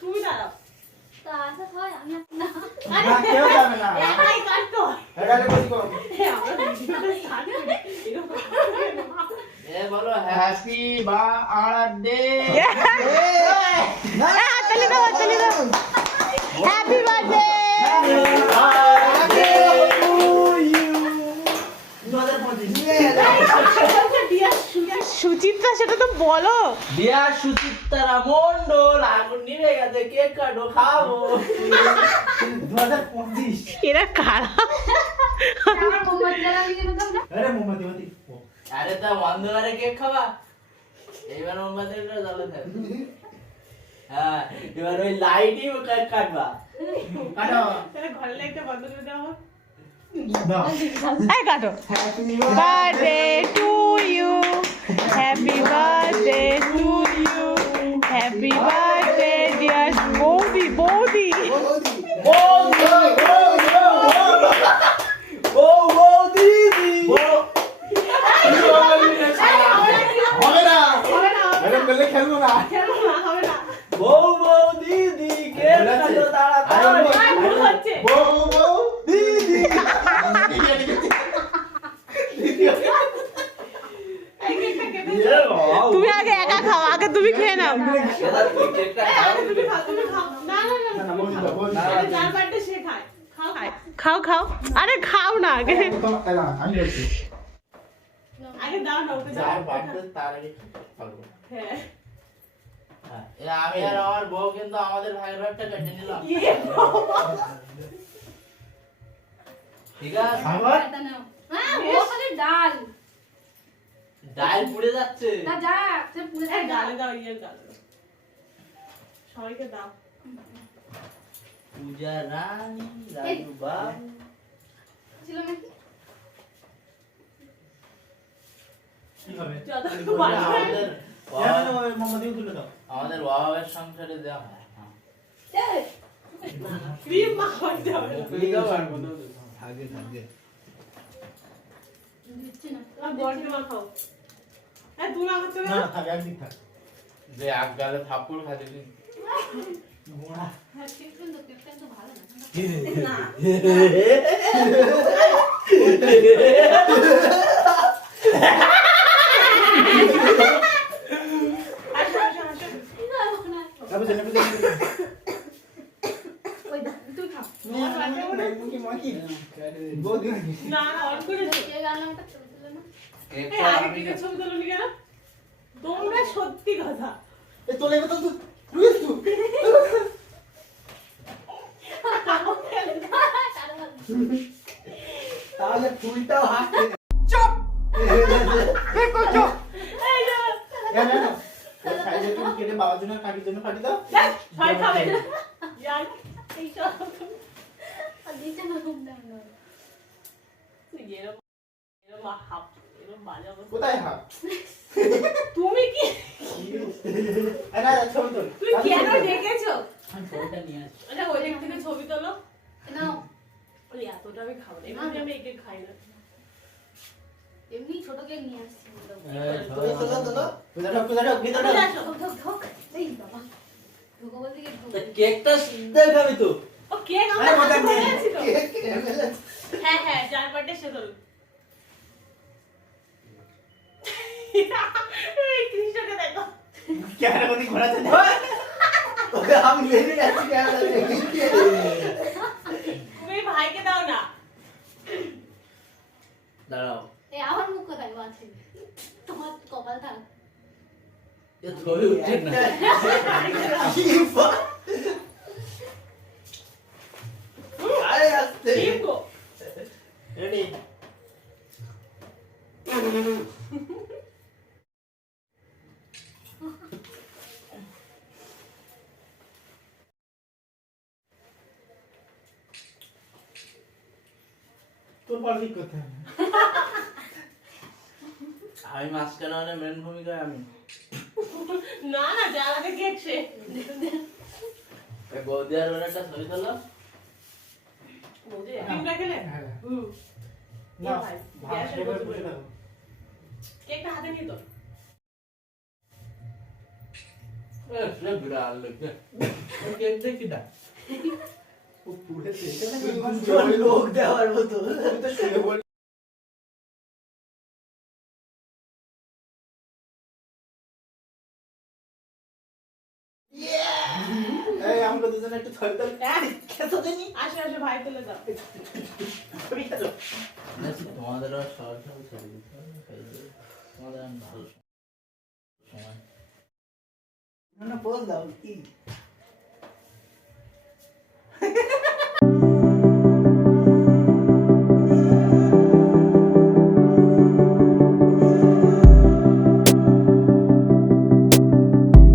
তুমি দাঁড়াও তা আসা হয় আমি না। না কেউ যাবে না। একাই কাটতে হয়। এখানে বসি কর এ, আমরা ভিডিওটা start করি। এরকম এ বলো হ্যাপি বা আর ডে হাততালি দাও হাততালি দাও হ্যাপি বার্থডে সুচিত্রা সেটা তো বলো। দিয়া সুচিত্রা মন্ডল আগুন নিভে গেছে কেক কাটো খাব। দু হাজার পঁচিশ এরা কারা মোমবাতি। জ্বালাবি কেন তোমরা আরে মোমবাতি। বাতি আরে তা অন্ধকারে কেক খাবা? এইবার মোমবাতিটা জ্বালা হ্যাঁ এবার ওই লাইটই কেক কাটবা। কাটো। তাহলে ঘরের লাইটটা বন্ধ করে দাও। এই কাটো। Birthday to you happy birthday to you happy birthday dear বৌদি বৌদি বউ বউ বউ বউ বউ দিদি হবে না হবে মেলে খেলব না। খেলব না, হবে না। বউ বউ দিদি তাড়াতাড়ি। বউ বউ তুমি আগে একা খাও আগে তুমি খেয়ে নাও। খাও, খাও। আরে। খাও, খাও। খাও খাও। আরে খাও না আগে। আগে দাও না, হ্যাঁ। হ্যাঁ, আমি আর আমার বউ কিন্তু আমাদের ভাগের ভাগটা কেটে ইয়ে ঠিক আছে। আবার হ্যাঁ ডাল। ডাল পুড়ে যাচ্ছে। না যা সে পুরো এই গালে দাও, ইয়ের গালে সবাইকে দাও। পূজা রানী রাজু বাবু। ছিল নাকি? কি হবে আমাদের আমাদের অভাবের সংসারে দেওয়া হয় হ্যাঁ। এই, ক্রিম মাখাতে হবে না। থাকে তোমরা সত্যি কথা তোলে তাহলে ফুলটাও হাসছে চুপ চুপ এই না তুমি কেটে বাবার জন্য আর জন্য দাও। আর না না। তুই বাজে অবস্থা। কোথায় হাত তুমি কি? না ছবি তোল। তুমি কেন ডেকেছো আমি ছবিটা নিয়ে আসি আচ্ছা ওই দিক থেকে ছবি তোলো এ নাও, ওই এতটা আমি খাব না এমনি আমি একে খাই না এমনি ছোট কেক নিয়ে আসছি বলো। তোলো তোলো তোলো কোথায় ঢোক কোথায় ঢোক ভিতরে তুমি ঢোক আসো। ঢোক, ঢোক, ঢোক। এই বাবা। ঢোকো বলতে কি ঢোক। কেকটা সিদ্ধ খাবি তো। ও কেক আরে আমার হাতে কোথায় পড়ে নেই আছে তো। কে কে হ্যাঁ হ্যাঁ যার বার্থডে সে তোলো কৃষ্ণকে দেখো। ক্যামেরা কোনি ঘোরাতে ওকে আমি লেগে যাচ্ছি camera এ ছবি উঠছে না আরে আস্তে ঠিক গো রেডি তোর পারবি কোথায় আমি মাঝখানে মানে মেন ভূমিকায় আমি না না জ্বালাতে এই বৌদি আর ওর একটা ছবি তোলো। বৌদি খেলে? হ্যাঁ। হুম। না ভাই, ভাত গ্যাসের খেয়ে বসে বসে পড়ে। থাকো। কেকটা হাতে নিয়ে তো বিড়াল লোক কেক দেখি না। ও পুড়েছে। তুই লোক দেওয়ার মতো। এই আমরা দুজনে একটু থলে থলে খেতে দেনি আসো আসো ভাই তুলে দাও। তোমাদের আর সবার দিতে। তোমাদের ভালো সময়। না পোজ দাও কি?